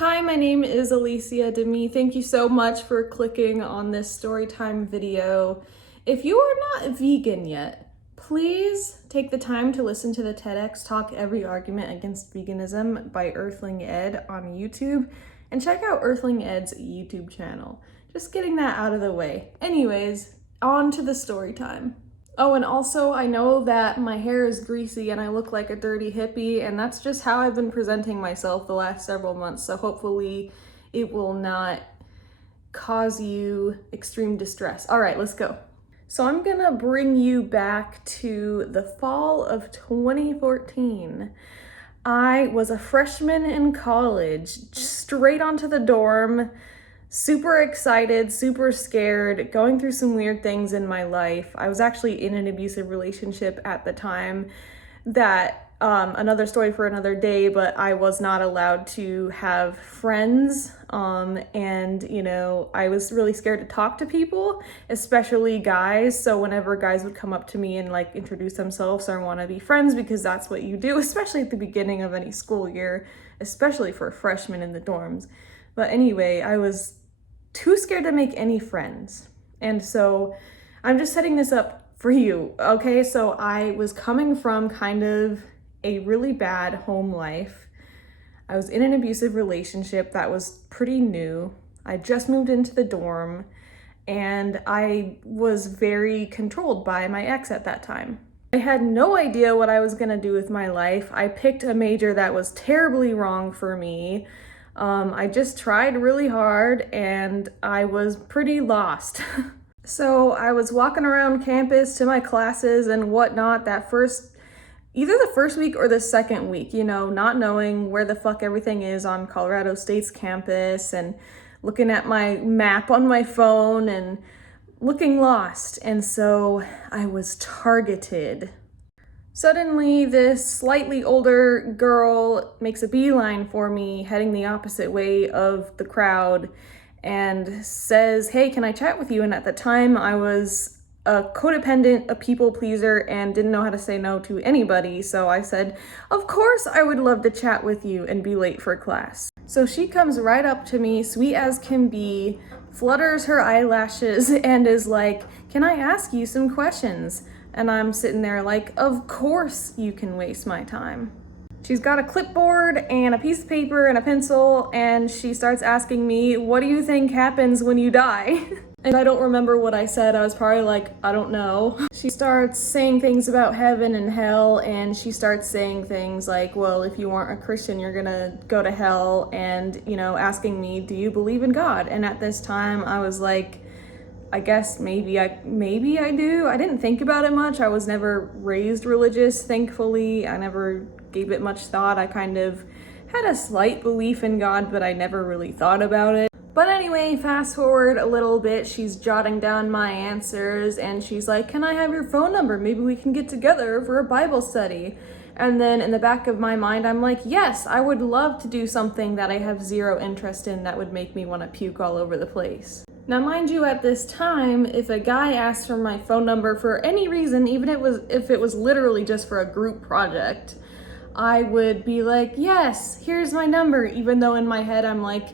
Hi, my name is Alicia Demi. Thank you so much for clicking on this Storytime video. If you are not vegan yet, please take the time to listen to the TEDx talk Every Argument Against Veganism by Earthling Ed on YouTube and check out Earthling Ed's YouTube channel. Just getting that out of the way. Anyways, on to the story time. Oh, and also I know that my hair is greasy and I look like a dirty hippie, and that's just how I've been presenting myself the last several months, so hopefully it will not cause you extreme distress. All right, let's go. So I'm gonna bring you back to the fall of 2014. I was a freshman in college, straight onto the dorm, super excited, super scared, going through some weird things in my life. I was actually in an abusive relationship at the time that, another story for another day, but I was not allowed to have friends. And you know, I was really scared to talk to people, especially guys. So whenever guys would come up to me and like introduce themselves or want to be friends, because that's what you do, especially at the beginning of any school year, especially for freshmen in the dorms. But anyway, I was too scared to make any friends. And so I'm just setting this up for you, okay? So I was coming from kind of a really bad home life. I was in an abusive relationship that was pretty new. I just moved into the dorm and I was very controlled by my ex at that time. I had no idea what I was gonna do with my life. I picked a major that was terribly wrong for me. I just tried really hard and I was pretty lost. So I was walking around campus to my classes and whatnot either the first week or the second week, you know, not knowing where the fuck everything is on Colorado State's campus and looking at my map on my phone and looking lost. And so I was targeted. Suddenly, this slightly older girl makes a beeline for me, heading the opposite way of the crowd, and says, "Hey, can I chat with you?" And at the time, I was a codependent, a people pleaser, and didn't know how to say no to anybody. So I said, "Of course, I would love to chat with you and be late for class." So she comes right up to me, sweet as can be, flutters her eyelashes, and is like, "Can I ask you some questions?" And I'm sitting there like, of course you can waste my time. She's got a clipboard and a piece of paper and a pencil, and she starts asking me, "What do you think happens when you die?" And I don't remember what I said. I was probably like, I don't know. She starts saying things about heaven and hell, and she starts saying things like, well, if you aren't a Christian, you're gonna go to hell, and, you know, asking me, do you believe in God? And at this time, I was like, I guess maybe I do. I didn't think about it much. I was never raised religious, thankfully. I never gave it much thought. I kind of had a slight belief in God, but I never really thought about it. But anyway, fast forward a little bit, she's jotting down my answers and she's like, "Can I have your phone number? Maybe we can get together for a Bible study." And then in the back of my mind, I'm like, yes, I would love to do something that I have zero interest in that would make me want to puke all over the place. Now, mind you, at this time, if a guy asked for my phone number for any reason, even if it was literally just for a group project, I would be like, yes, here's my number, even though in my head I'm like,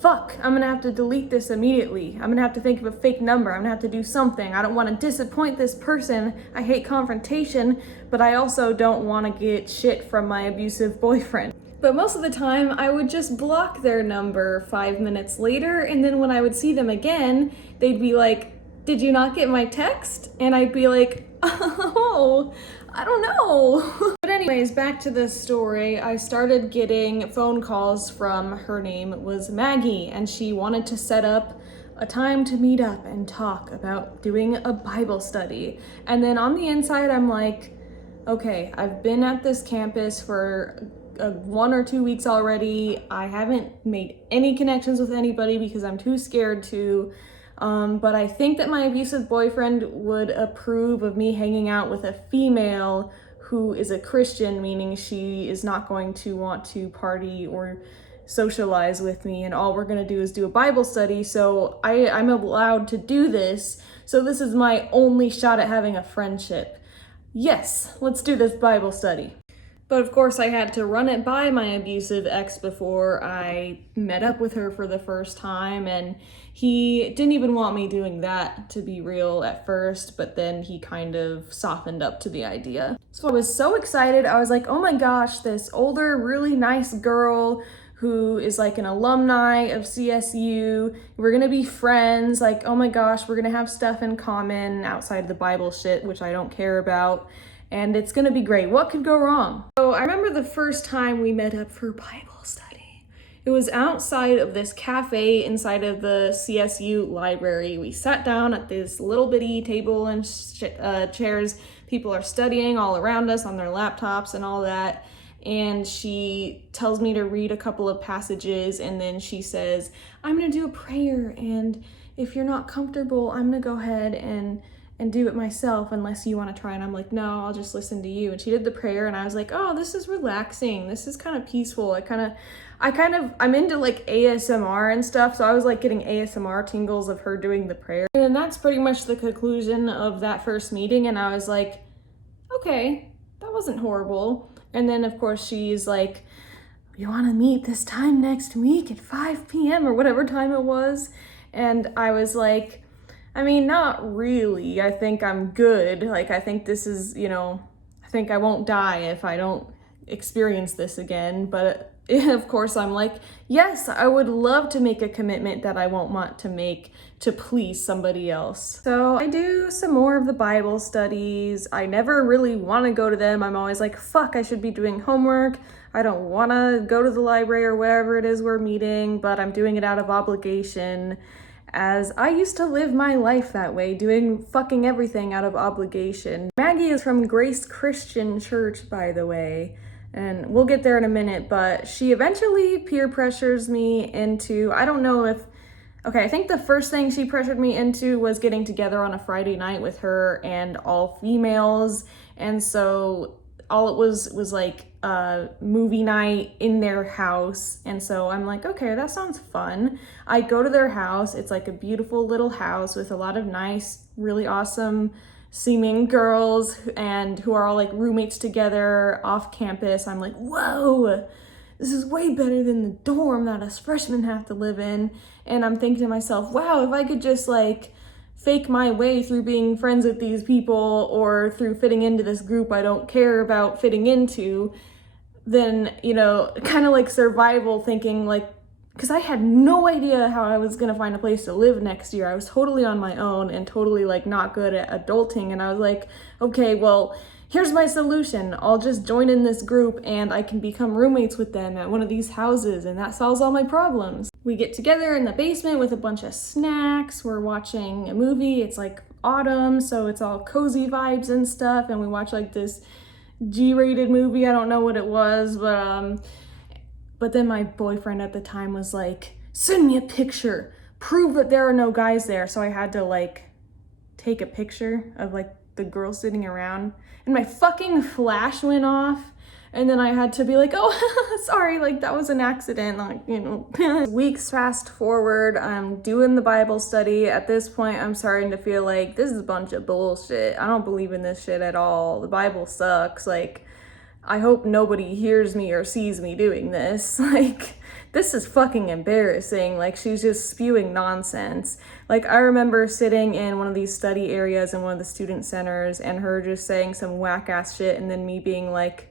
fuck, I'm gonna have to delete this immediately. I'm gonna have to think of a fake number. I'm gonna have to do something. I don't want to disappoint this person. I hate confrontation, but I also don't want to get shit from my abusive boyfriend. But most of the time, I would just block their number 5 minutes later, and then when I would see them again, they'd be like, "Did you not get my text?" And I'd be like, "Oh, I don't know." But anyways, back to this story. I started getting phone calls from, her name was Maggie, and she wanted to set up a time to meet up and talk about doing a Bible study. And then on the inside, I'm like, okay, I've been at this campus for 1 or 2 weeks already. I haven't made any connections with anybody because I'm too scared to. But I think that my abusive boyfriend would approve of me hanging out with a female who is a Christian, meaning she is not going to want to party or socialize with me, and all we're gonna do is do a Bible study. So I'm allowed to do this. So this is my only shot at having a friendship. Yes, let's do this Bible study. But of course, I had to run it by my abusive ex before I met up with her for the first time, and he didn't even want me doing that, to be real, at first, but then he kind of softened up to the idea. So I was so excited. I was like, oh my gosh, this older, really nice girl who is like an alumni of CSU. We're gonna be friends. Like, oh my gosh, we're gonna have stuff in common outside the Bible shit, which I don't care about. And it's gonna be great. What could go wrong? So I remember the first time we met up for Bible study. It was outside of this cafe inside of the CSU library. We sat down at this little bitty table and chairs. People are studying all around us on their laptops and all that. And she tells me to read a couple of passages, and then she says, I'm gonna do a prayer, and if you're not comfortable, I'm gonna go ahead and do it myself unless you want to try. And I'm like, no, I'll just listen to you. And she did the prayer, and I was like, oh, this is relaxing. This is kind of peaceful. I'm into like ASMR and stuff. So I was like getting ASMR tingles of her doing the prayer. And that's pretty much the conclusion of that first meeting. And I was like, okay, that wasn't horrible. And then of course she's like, you want to meet this time next week at 5 p.m. or whatever time it was. And I was like, I mean, not really. I think I'm good. Like, I think this is, I think I won't die if I don't experience this again. But of course, I'm like, yes, I would love to make a commitment that I won't want to make to please somebody else. So I do some more of the Bible studies. I never really want to go to them. I'm always like, fuck, I should be doing homework. I don't want to go to the library or wherever it is we're meeting, but I'm doing it out of obligation, as I used to live my life that way, doing fucking everything out of obligation. Maggie is from Grace Christian Church, by the way, and we'll get there in a minute, but she eventually peer pressures me into, I think the first thing she pressured me into was getting together on a Friday night with her and all females, and so all it was like a movie night in their house. And so I'm like, okay, that sounds fun. I go to their house. It's like a beautiful little house with a lot of nice, really awesome seeming girls, and who are all like roommates together off campus. I'm like, whoa, this is way better than the dorm that us freshmen have to live in. And I'm thinking to myself, wow, if I could just like fake my way through being friends with these people or through fitting into this group I don't care about fitting into, then, kind of like survival thinking, like, because I had no idea how I was going to find a place to live next year. I was totally on my own and totally like not good at adulting. And I was like, okay, well, here's my solution. I'll just join in this group and I can become roommates with them at one of these houses, and that solves all my problems. We get together in the basement with a bunch of snacks. We're watching a movie. It's like autumn, so it's all cozy vibes and stuff. And we watch like this G-rated movie. I don't know what it was, but then my boyfriend at the time was like, send me a picture. Prove that there are no guys there. So I had to like take a picture of like the girl sitting around, and my fucking flash went off. And then I had to be like, oh, sorry, like that was an accident, like, Weeks fast forward, I'm doing the Bible study. At this point, I'm starting to feel like this is a bunch of bullshit. I don't believe in this shit at all. The Bible sucks. Like, I hope nobody hears me or sees me doing this. Like, this is fucking embarrassing. Like, she's just spewing nonsense. Like, I remember sitting in one of these study areas in one of the student centers and her just saying some whack-ass shit, and then me being like,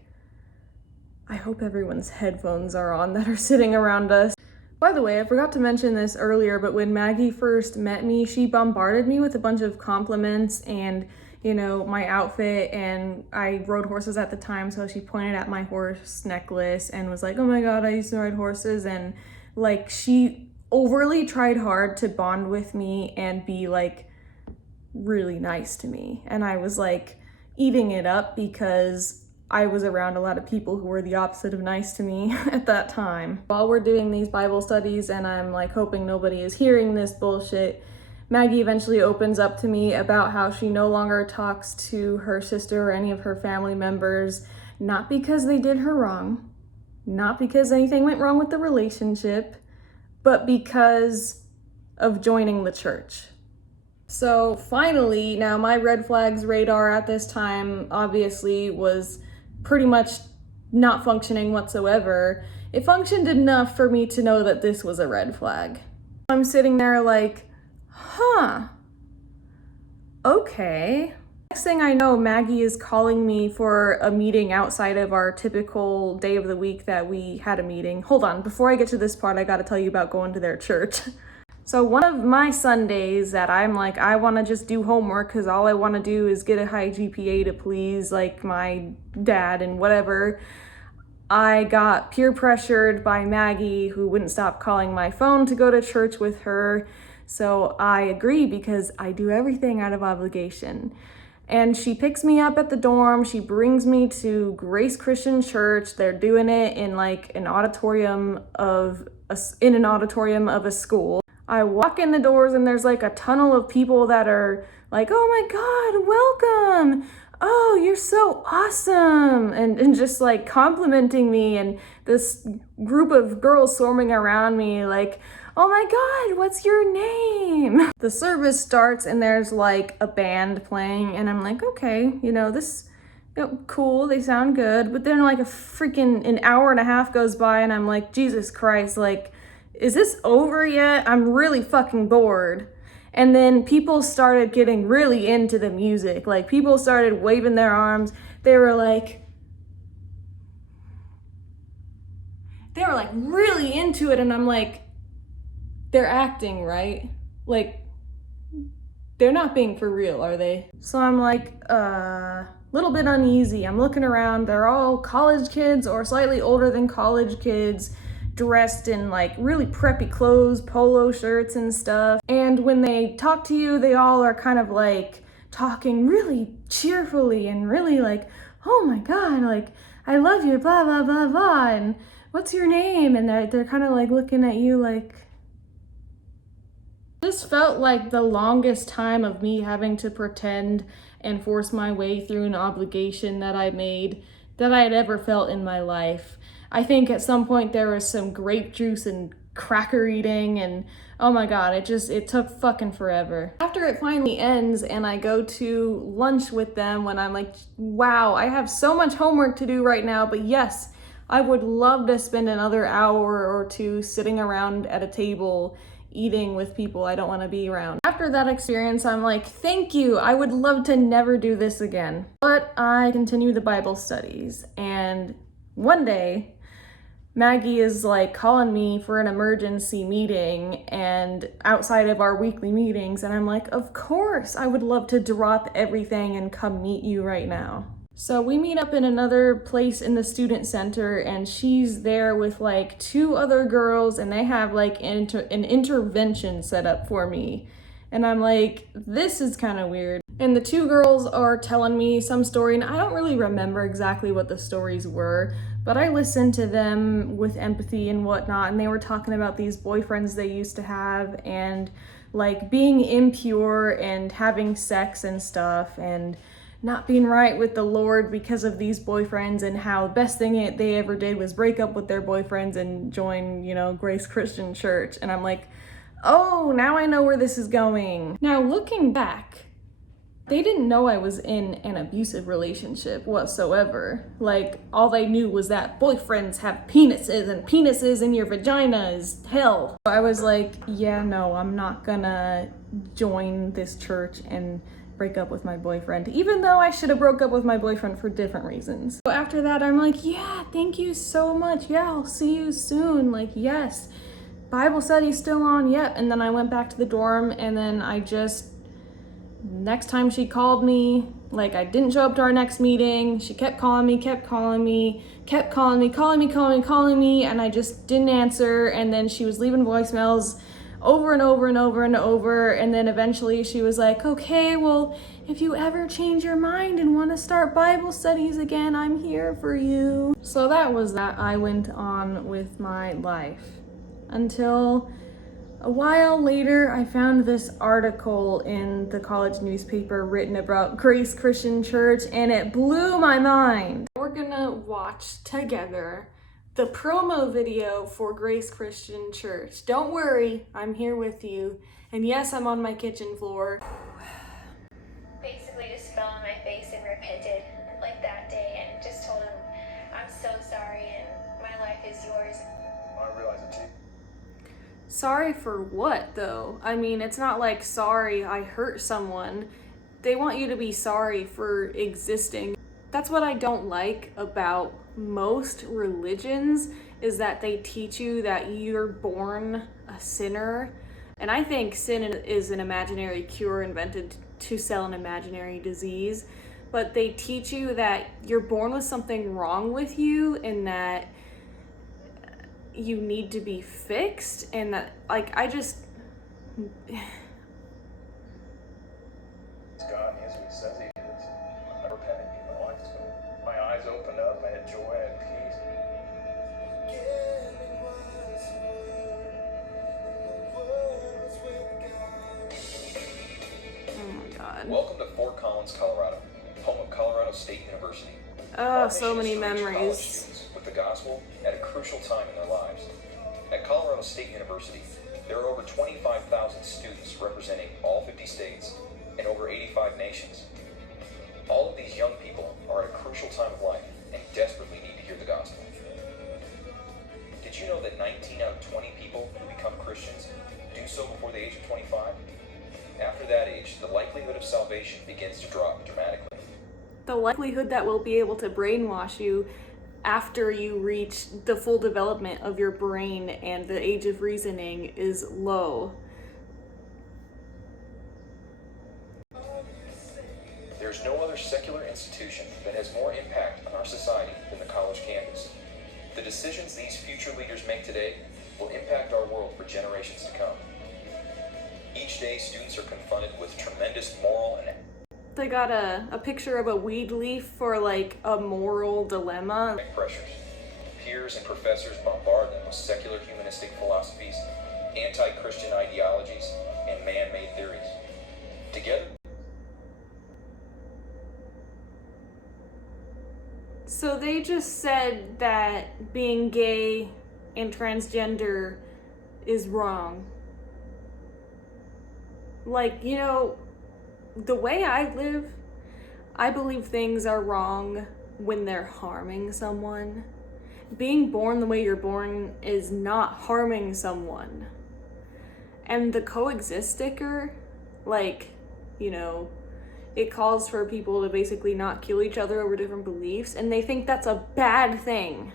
I hope everyone's headphones are on that are sitting around us. By the way, I forgot to mention this earlier, but when Maggie first met me, she bombarded me with a bunch of compliments and, my outfit, and I rode horses at the time, so she pointed at my horse necklace and was like, oh my god, I used to ride horses, and like she overly tried hard to bond with me and be like really nice to me. And I was like eating it up because I was around a lot of people who were the opposite of nice to me at that time. While we're doing these Bible studies and I'm like hoping nobody is hearing this bullshit, Maggie eventually opens up to me about how she no longer talks to her sister or any of her family members, not because they did her wrong, not because anything went wrong with the relationship, but because of joining the church. So finally, now my red flags radar at this time obviously was pretty much not functioning whatsoever, it functioned enough for me to know that this was a red flag. I'm sitting there like, huh, okay. Next thing I know, Maggie is calling me for a meeting outside of our typical day of the week that we had a meeting. Hold on, before I get to this part, I gotta tell you about going to their church. So one of my Sundays that I'm like, I wanna just do homework because all I wanna do is get a high GPA to please like my dad and whatever. I got peer pressured by Maggie, who wouldn't stop calling my phone to go to church with her. So I agree because I do everything out of obligation. And she picks me up at the dorm. She brings me to Grace Christian Church. They're doing it in like an auditorium of a school. I walk in the doors and there's like a tunnel of people that are like, oh my God, welcome. Oh, you're so awesome. And just like complimenting me, and this group of girls swarming around me like, oh my God, what's your name? The service starts and there's like a band playing and I'm like, okay, cool, they sound good. But then like an hour and a half goes by and I'm like, Jesus Christ, like, is this over yet? I'm really fucking bored. And then people started getting really into the music. Like people started waving their arms. They were like really into it. And I'm like, they're acting, right? Like, they're not being for real, are they? So I'm like, little bit uneasy. I'm looking around. They're all college kids or slightly older than college kids, dressed in like really preppy clothes, polo shirts and stuff. And when they talk to you, they all are kind of like talking really cheerfully and really like, oh my God, like, I love you, blah, blah, blah, blah. And what's your name? And they're kind of like looking at you like, this felt like the longest time of me having to pretend and force my way through an obligation that I made that I had ever felt in my life. I think at some point there was some grape juice and cracker eating, and oh my God, it took fucking forever. After it finally ends and I go to lunch with them, when I'm like, wow, I have so much homework to do right now, but yes, I would love to spend another hour or two sitting around at a table eating with people I don't want to be around. After that experience, I'm like, thank you. I would love to never do this again. But I continue the Bible studies, and one day, Maggie is like calling me for an emergency meeting and outside of our weekly meetings, and I'm like, of course, I would love to drop everything and come meet you right now. So we meet up in another place in the student center, and she's there with like two other girls, and they have like an intervention set up for me. And I'm like, this is kind of weird. And the two girls are telling me some story, and I don't really remember exactly what the stories were, but I listened to them with empathy and whatnot, and they were talking about these boyfriends they used to have, and like being impure and having sex and stuff, and not being right with the Lord because of these boyfriends, and how the best thing they ever did was break up with their boyfriends and join, Grace Christian Church. And I'm like, oh, now I know where this is going. Now, looking back, they didn't know I was in an abusive relationship whatsoever. Like, all they knew was that boyfriends have penises, and penises in your vagina is hell. So I was like, yeah, no, I'm not gonna join this church and break up with my boyfriend, even though I should have broke up with my boyfriend for different reasons. So after that, I'm like, yeah, thank you so much. Yeah, I'll see you soon. Like, yes, Bible study's still on. Yep. And then I went back to the dorm, and then next time she called me, like I didn't show up to our next meeting. She kept calling me, calling me, and I just didn't answer. And then she was leaving voicemails over and over and over and over. And then eventually she was like, okay, well, if you ever change your mind and want to start Bible studies again, I'm here for you. So that was that. I went on with my life until a while later, I found this article in the college newspaper written about Grace Christian Church, and it blew my mind. We're gonna watch together the promo video for Grace Christian Church. Don't worry, I'm here with you. And yes, I'm on my kitchen floor. Basically just fell on my face and repented like that day and just told him I'm so Sorry for what, though? I mean, it's not like, sorry, I hurt someone. They want you to be sorry for existing. That's what I don't like about most religions, is that they teach you that you're born a sinner. And I think sin is an imaginary cure invented to sell an imaginary disease. But they teach you that you're born with something wrong with you and that you need to be fixed, and that, like, I just... God is who he says he is. I repented in my life, so my eyes opened up, I had joy, I had peace. Oh my God. Welcome to Fort Collins, Colorado, home of Colorado State University. Oh, so many memories. College students with the gospel at a crucial time in their lives. At Colorado State University, there are over 25,000 students representing all 50 states and over 85 nations. All of these young people are at a crucial time of life and desperately need to hear the gospel. Did you know that 19 out of 20 people who become Christians do so before the age of 25? After that age, the likelihood of salvation begins to drop dramatically. The likelihood that we'll be able to brainwash you after you reach the full development of your brain and the age of reasoning is low. There's no other secular institution that has more impact on our society than the college campus. The decisions these future leaders make today will impact our world for generations to come. Each day, students are confronted with tremendous moral and They got a picture of a weed leaf for like a moral dilemma. pressures. Peers and professors bombard them with secular humanistic philosophies, anti-Christian ideologies, and man-made theories. Together, So they just said that being gay and transgender is wrong. Like, you know, the way I live, I believe things are wrong when they're harming someone. Being born the way you're born is not harming someone. And the coexist sticker, like, you know, it calls for people to basically not kill each other over different beliefs, and they think that's a bad thing.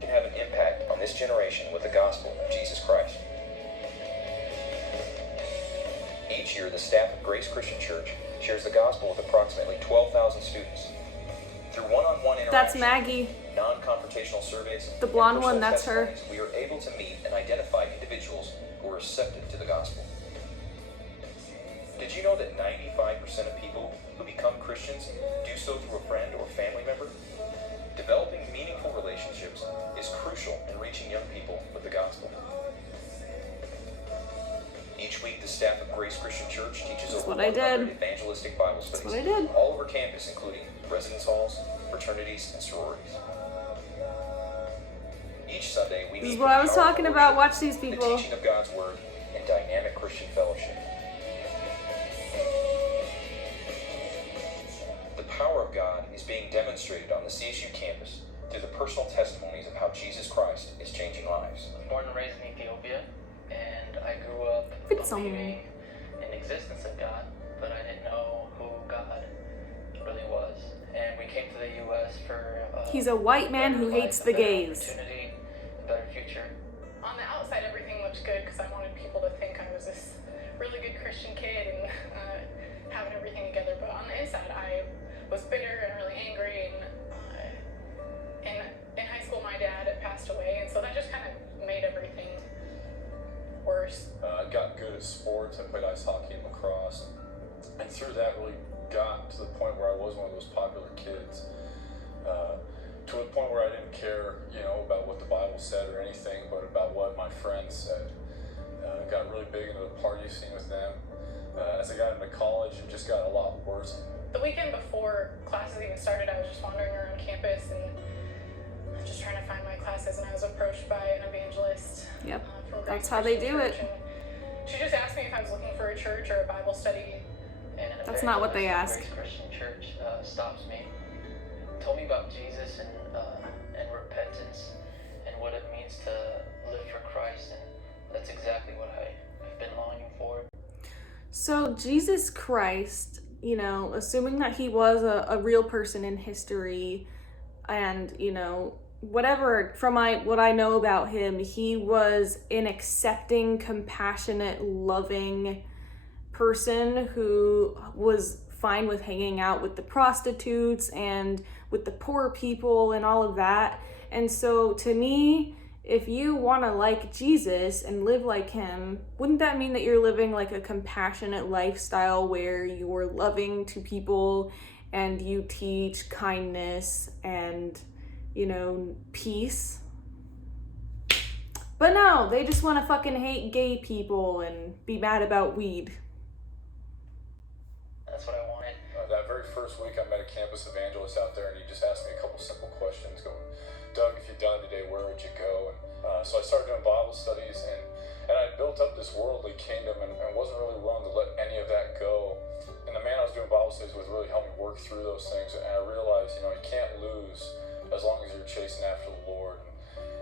can have an impact on this generation with the gospel of Jesus Christ. Each year, the staff of Grace Christian Church shares the gospel with approximately 12,000 students. Through one-on-one interaction, That's Maggie. non-confrontational surveys, The blonde and one, personal that's her. testimonies, we are able to meet and identify individuals who are receptive to the gospel. Did you know that 95% of people who become Christians do so through a friend or family member? Developing meaningful relationships is crucial in reaching young people with the gospel. Each week, the staff of Grace Christian Church teaches That's over what I 100 did. evangelistic Bible studies what I did. all over campus, including residence halls, fraternities, and sororities. Each Sunday, we This is meet what for I was powerful talking about. worship, Watch these the people. teaching of God's Word, and dynamic Christian fellowship. The power of God is being demonstrated on the CSU campus through the personal testimonies of how Jesus Christ is changing lives. I was born and raised in Ethiopia, and I grew up It's believing in the existence of God, but I didn't know who God really was. And we came to the U.S. for He's a white man better who life, hates a the better gays. opportunity, a better future. On the outside, everything looked good because I wanted people to think I was this really good Christian kid and having everything together. But on the inside, I was bitter and really angry. And in high school, my dad had passed away, and so that just kind of made everything worse. I got good at sports. I played ice hockey and lacrosse, and through that really got to the point where I was one of those popular kids. To a point where I didn't care, about what the Bible said or anything, but about what my friends said. Got really big into the party scene with them. As I got into college, it just got a lot worse. The weekend before classes even started, I was just wandering around campus and just trying to find my classes, and I was approached by an evangelist. Yep, From Grace that's how they Christian do Church, it. and she just asked me if I was looking for a church or a Bible study. And an That's not what they evangelist ask. from Grace Christian Church stops me, told me about Jesus and repentance and what it means to live for Christ. And So Jesus Christ, you know, assuming that he was a real person in history, and, you know, whatever, from what I know about him, he was an accepting, compassionate, loving person who was fine with hanging out with the prostitutes and with the poor people and all of that. And so to me, if you want to like Jesus and live like him, wouldn't that mean that you're living like a compassionate lifestyle where you're loving to people and you teach kindness and, you know, peace? But no, they just want to fucking hate gay people and be mad about weed. That's what I wanted. That very first week, I met a campus evangelist out there, and he just asked me a couple simple questions, going, "Doug, if you died today, where would you go?" And so I started doing Bible studies, and I built up this worldly kingdom, and wasn't really willing to let any of that go. And the man I was doing Bible studies with really helped me work through those things, and I realized, you know, you can't lose as long as you're chasing after the Lord,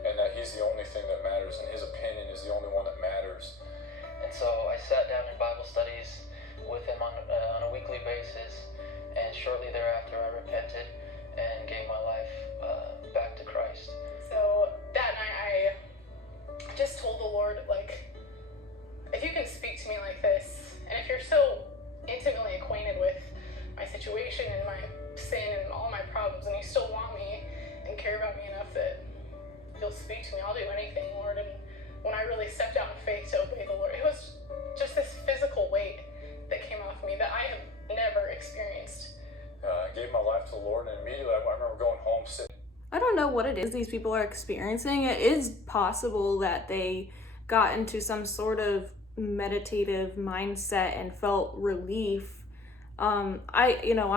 and that he's the only thing that matters, and his opinion is the only one that matters. And so I sat down in Bible studies with him on a weekly basis, and shortly thereafter I repented and gave my life back to Christ. So that night I just told the Lord, like, if you can speak to me like this, and if you're so intimately acquainted with my situation and my sin and all my problems, and you still want me and care about me enough that you'll speak to me, I'll do anything, Lord. And when I really stepped out in faith to obey the Lord, it was just this physical weight that came off me that I have never experienced. I gave my life to the Lord, and immediately I remember going home, sitting. I don't know what it is these people are experiencing. It is possible that they got into some sort of meditative mindset and felt relief. I'm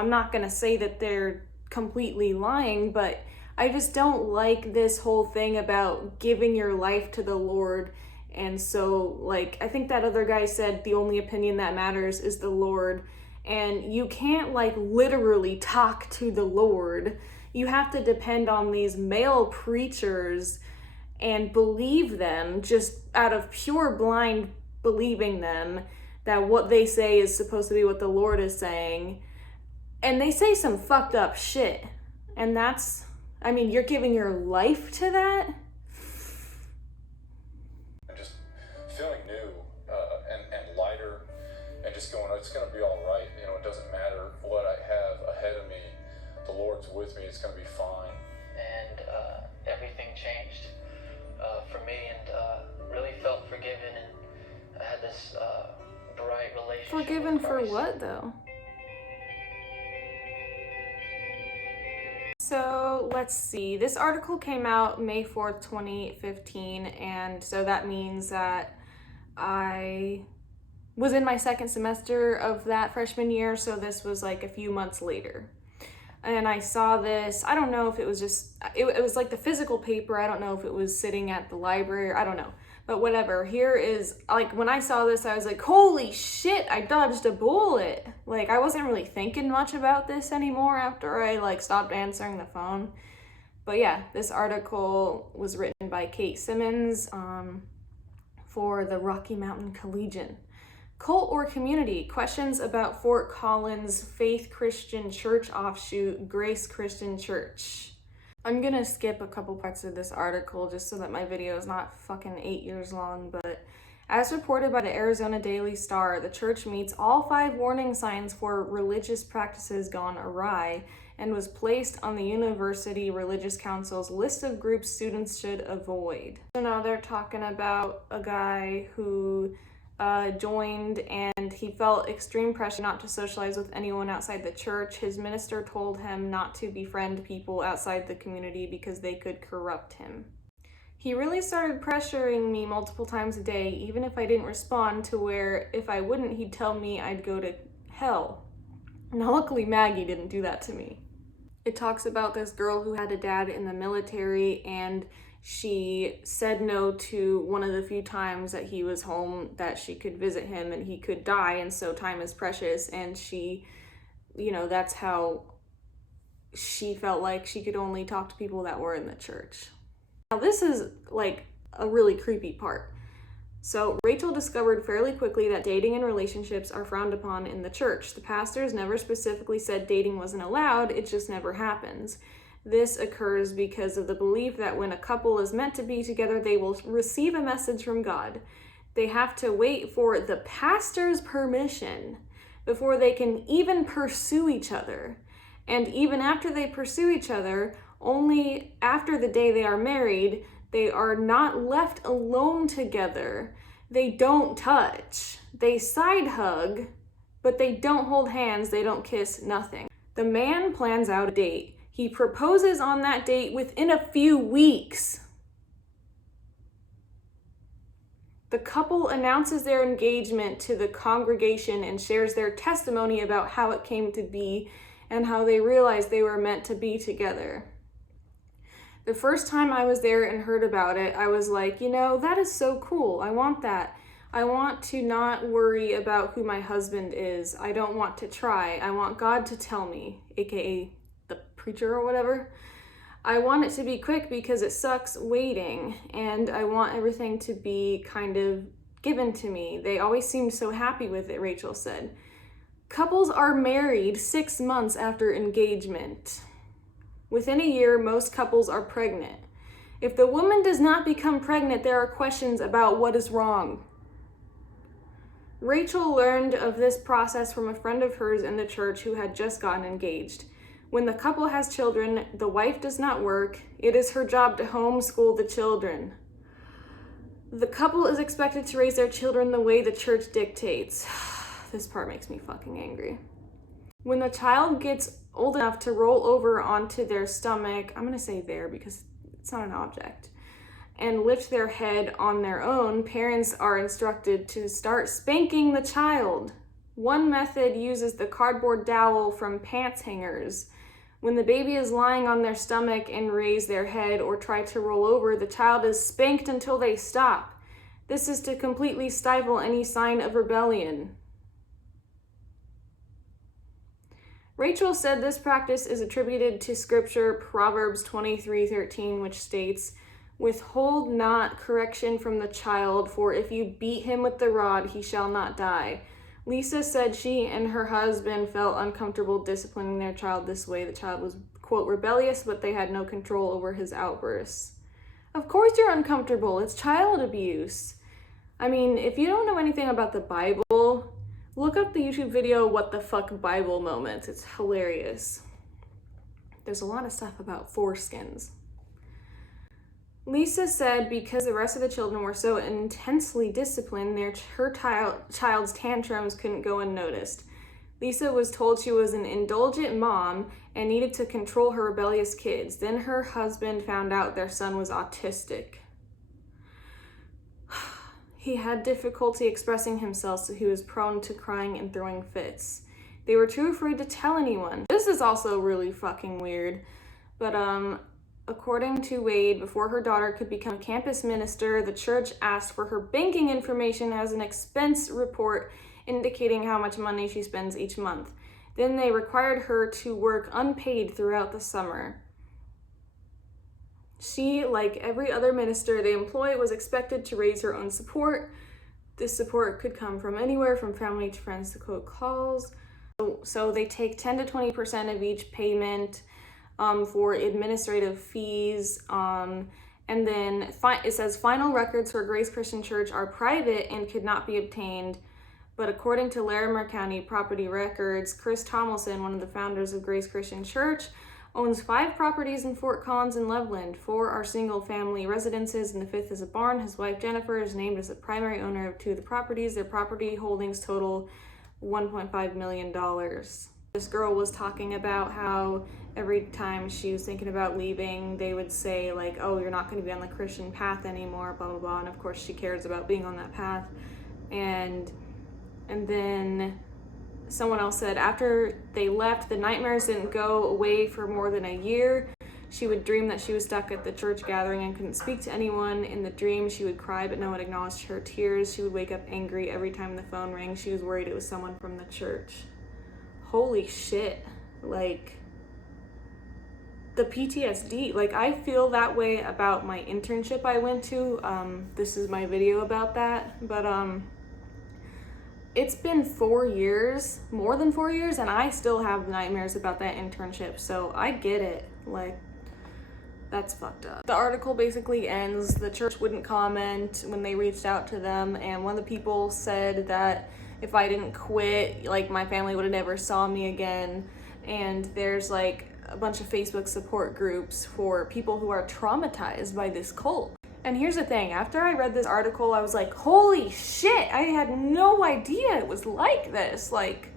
not gonna say that they're completely lying, but I just don't like this whole thing about giving your life to the Lord. And so, like, I think that other guy said the only opinion that matters is the Lord. And you can't, like, literally talk to the Lord. You have to depend on these male preachers and believe them just out of pure blind believing them that what they say is supposed to be what the Lord is saying. And they say some fucked up shit. And that's, I mean, you're giving your life to that? Just feeling new and lighter, and just going, it's going to be all right. You know, it doesn't matter what I have ahead of me. The Lord's with me. It's going to be fine. And everything changed for me, and really felt forgiven, and I had this bright relationship. Forgiven with for Christ. what, though? So let's see. This article came out May 4th, 2015, and so that means that I was in my second semester of that freshman year, so this was like a few months later. And I saw this, I don't know if it was just, it was like the physical paper, I don't know if it was sitting at the library, I don't know. But whatever, here is, like, when I saw this, I was like, holy shit, I dodged a bullet. Like, I wasn't really thinking much about this anymore after I, like, stopped answering the phone. But yeah, this article was written by Kate Simmons for the Rocky Mountain Collegian. Cult or community? Questions about Fort Collins Faith Christian Church offshoot, Grace Christian Church. I'm gonna skip a couple parts of this article just so that my video is not fucking 8 years long, but as reported by the Arizona Daily Star, the church meets all 5 warning signs for religious practices gone awry and was placed on the University Religious Council's list of groups students should avoid. So now they're talking about a guy who joined, and he felt extreme pressure not to socialize with anyone outside the church. His minister told him not to befriend people outside the community because they could corrupt him. He really started pressuring me multiple times a day, even if I didn't respond, to where if I wouldn't, he'd tell me I'd go to hell. Now, luckily, Maggie didn't do that to me. It talks about this girl who had a dad in the military, and she said no to one of the few times that he was home that she could visit him, and he could die, and so time is precious, and she, you know, that's how she felt like she could only talk to people that were in the church. Now this is like a really creepy part. So Rachel discovered fairly quickly that dating and relationships are frowned upon in the church. The pastors never specifically said dating wasn't allowed, it just never happens. This occurs because of the belief that when a couple is meant to be together, they will receive a message from God. They have to wait for the pastor's permission before they can even pursue each other. And even after they pursue each other, only after the day they are married, they are not left alone together. They don't touch. They side hug, but they don't hold hands, they don't kiss, nothing. The man plans out a date. He proposes on that date within a few weeks. The couple announces their engagement to the congregation and shares their testimony about how it came to be and how they realized they were meant to be together. The first time I was there and heard about it, I was like, that is so cool. I want that. I want to not worry about who my husband is. I don't want to try. I want God to tell me, aka the preacher or whatever. I want it to be quick because it sucks waiting, and I want everything to be kind of given to me. They always seemed so happy with it, Rachel said. Couples are married 6 months after engagement. Within a year, most couples are pregnant. If the woman does not become pregnant, there are questions about what is wrong. Rachel learned of this process from a friend of hers in the church who had just gotten engaged. When the couple has children, the wife does not work. It is her job to homeschool the children. The couple is expected to raise their children the way the church dictates. This part makes me fucking angry. When the child gets old enough to roll over onto their stomach, I'm gonna say there because it's not an object, and lift their head on their own, parents are instructed to start spanking the child. One method uses the cardboard dowel from pants hangers. When the baby is lying on their stomach and raise their head or try to roll over, the child is spanked until they stop. This is to completely stifle any sign of rebellion. Rachel said this practice is attributed to scripture Proverbs 23:13, which states, "Withhold not correction from the child, for if you beat him with the rod, he shall not die." Lisa said she and her husband felt uncomfortable disciplining their child this way. The child was, quote, rebellious, but they had no control over his outbursts. Of course you're uncomfortable. It's child abuse. I mean, if you don't know anything about the Bible, look up the YouTube video, What the Fuck Bible Moments. It's hilarious. There's a lot of stuff about foreskins. Lisa said because the rest of the children were so intensely disciplined, her child's tantrums couldn't go unnoticed. Lisa was told she was an indulgent mom and needed to control her rebellious kids. Then her husband found out their son was autistic. He had difficulty expressing himself, so he was prone to crying and throwing fits. They were too afraid to tell anyone. This is also really fucking weird, but according to Wade, before her daughter could become a campus minister, the church asked for her banking information as an expense report indicating how much money she spends each month. Then they required her to work unpaid throughout the summer. She, like every other minister they employ, was expected to raise her own support. This support could come from anywhere from family to friends to quote calls. So they take 10 to 20% of each payment for administrative fees. And then it says final records for Grace Christian Church are private and could not be obtained. But according to Larimer County Property Records, Chris Tomlinson, one of the founders of Grace Christian Church, owns 5 properties in Fort Collins and Loveland. 4 are single-family residences, and the 5th is a barn. His wife, Jennifer, is named as the primary owner of 2 of the properties. Their property holdings total $1.5 million. This girl was talking about how every time she was thinking about leaving, they would say, like, oh, you're not going to be on the Christian path anymore, blah, blah, blah. And of course, she cares about being on that path. And then someone else said after they left, the nightmares didn't go away for more than a year. She would dream that she was stuck at the church gathering and couldn't speak to anyone. In the dream, she would cry, but no one acknowledged her tears. She would wake up angry every time the phone rang. She was worried it was someone from the church. Holy shit. Like, the PTSD. Like, I feel that way about my internship I went to. This is my video about that, but it's been 4 years, more than 4 years, and I still have nightmares about that internship, so I get it. Like, that's fucked up. The article basically ends, the church wouldn't comment when they reached out to them, and one of the people said that if I didn't quit, like, my family would have never saw me again. And there's like a bunch of Facebook support groups for people who are traumatized by this cult. And here's the thing, after I read this article, I was like, holy shit, I had no idea it was like this. Like,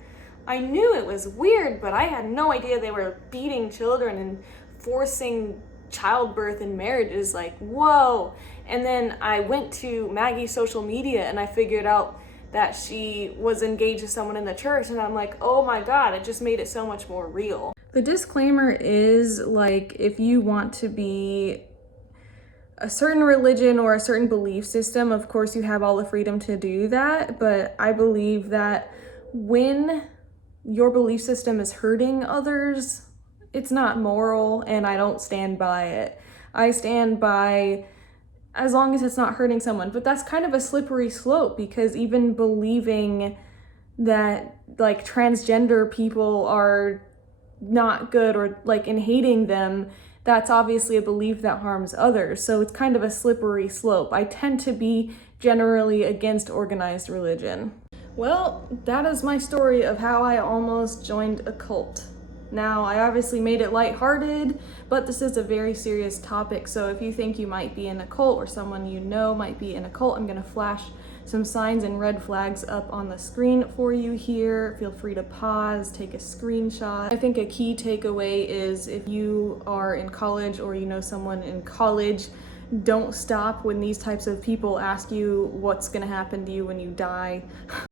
I knew it was weird, but I had no idea they were beating children and forcing childbirth and marriages. Like, whoa. And then I went to Maggie's social media and I figured out that she was engaged to someone in the church, and I'm like, oh my god, it just made it so much more real. The disclaimer is, like, if you want to be a certain religion or a certain belief system, of course you have all the freedom to do that, but I believe that when your belief system is hurting others, it's not moral, and I don't stand by it. I stand by as long as it's not hurting someone. But that's kind of a slippery slope, because even believing that like transgender people are not good, or like in hating them, that's obviously a belief that harms others. So it's kind of a slippery slope. I tend to be generally against organized religion. Well, that is my story of how I almost joined a cult. Now, I obviously made it lighthearted, but this is a very serious topic, so if you think you might be in a cult or someone you know might be in a cult, I'm gonna flash some signs and red flags up on the screen for you here. Feel free to pause, take a screenshot. I think a key takeaway is if you are in college or you know someone in college, don't stop when these types of people ask you what's gonna happen to you when you die.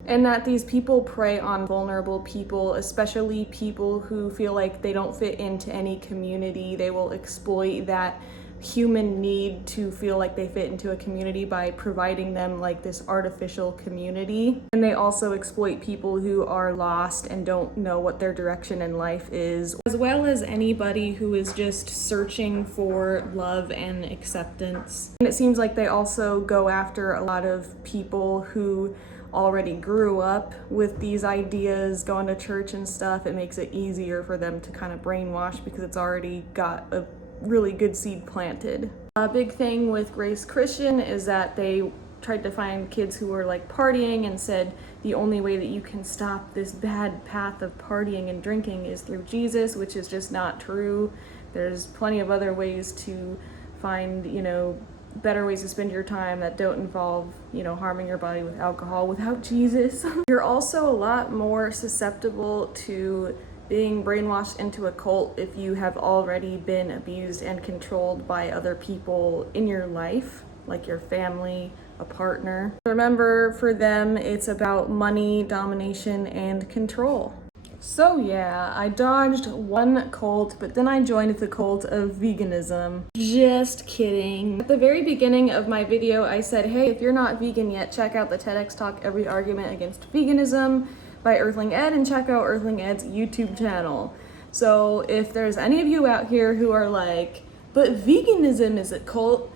And that these people prey on vulnerable people, especially people who feel like they don't fit into any community. They will exploit that human need to feel like they fit into a community by providing them like this artificial community. And they also exploit people who are lost and don't know what their direction in life is, as well as anybody who is just searching for love and acceptance. And it seems like they also go after a lot of people who already grew up with these ideas, going to church and stuff. It makes it easier for them to kind of brainwash because it's already got a really good seed planted. A big thing with Grace Christian is that they tried to find kids who were like partying and said the only way that you can stop this bad path of partying and drinking is through Jesus, which is just not true. There's plenty of other ways to find, you know, better ways to spend your time that don't involve, you know, harming your body with alcohol without Jesus. You're also a lot more susceptible to being brainwashed into a cult if you have already been abused and controlled by other people in your life, like your family, a partner. Remember, for them, it's about money, domination, and control. So yeah, I dodged one cult, but then I joined the cult of veganism. Just kidding. At the very beginning of my video, I said, hey, if you're not vegan yet, check out the TEDx talk, Every Argument Against Veganism by Earthling Ed, and check out Earthling Ed's YouTube channel. So if there's any of you out here who are like, but veganism is a cult,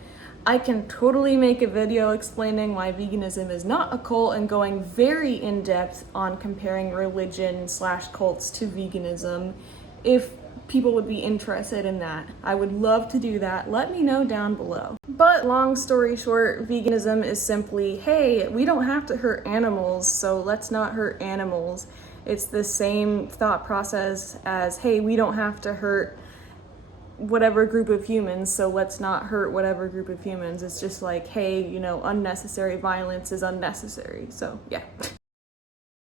I can totally make a video explaining why veganism is not a cult and going very in depth on comparing religion/cults to veganism. If people would be interested in that, I would love to do that. Let me know down below. But long story short, veganism is simply, hey, we don't have to hurt animals, so let's not hurt animals. It's the same thought process as, hey, we don't have to hurt whatever group of humans, so let's not hurt whatever group of humans. It's just like, hey, you know, unnecessary violence is unnecessary. So yeah.